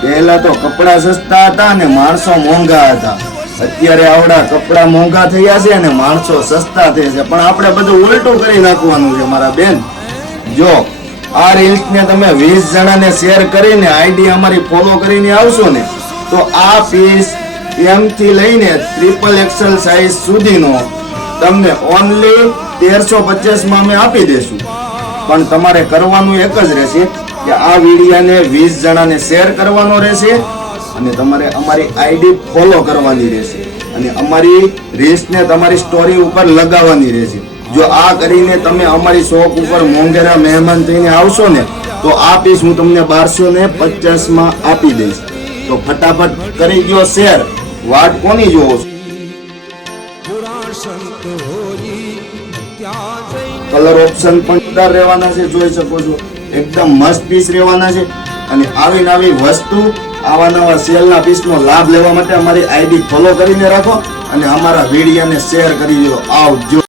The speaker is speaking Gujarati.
પહેલા તો કપડા સસ્તા હતા અને માણસો મોંઘા હતા. અત્યારે આવડા કપડા મોંઘા થયા છે અને માણસો સસ્તા થયા છે. પણ આપણે બધું ઉલટું કરી નાખવાનું છે મારા બેન. જો આ રીલ્સ ને તમે 20 જણાને શેર કરીને આઈડી અમારી ફોલો કરીને આવશો ને તો આ પીસ એમ થી લઈને ટ્રિપલ એક્સેલ સાઈઝ સુધીનો તમને ઓનલી 1350 માં અમે આપી દેશું. પણ તમારે કરવાનું એક જ રહેશે કે આ વિડીયોને 20 જણાને શેર કરવાનો રહેશે અને તમારે અમારી આઈડી ફોલો કરવાની રહેશે અને અમારી રીલ્સને તમારી સ્ટોરી ઉપર લગાવવાની રહેશે. જો આ કરીને તમે અમારી શોપ ઉપર મોંઘેરા મહેમાન થઈને આવશો ને તો આ પીસ હું તમને 1250 માં આપી દઈશ. તો ફટાફટ કરી દો શેર. વાટ કોની જોવો છો? કલર ઓપ્શન પણ ઉતાર રહેવાના છે, જોઈ શકો છો. એકદમ મસ્ત પીસ રહેવાના છે અને આવી વસ્તુ આવા નવા સેલના પીસનો લાભ લેવા માટે અમારી આઈડી ફોલો કરીને રાખો અને અમારા વિડીયોને શેર કરી દો. આવજો.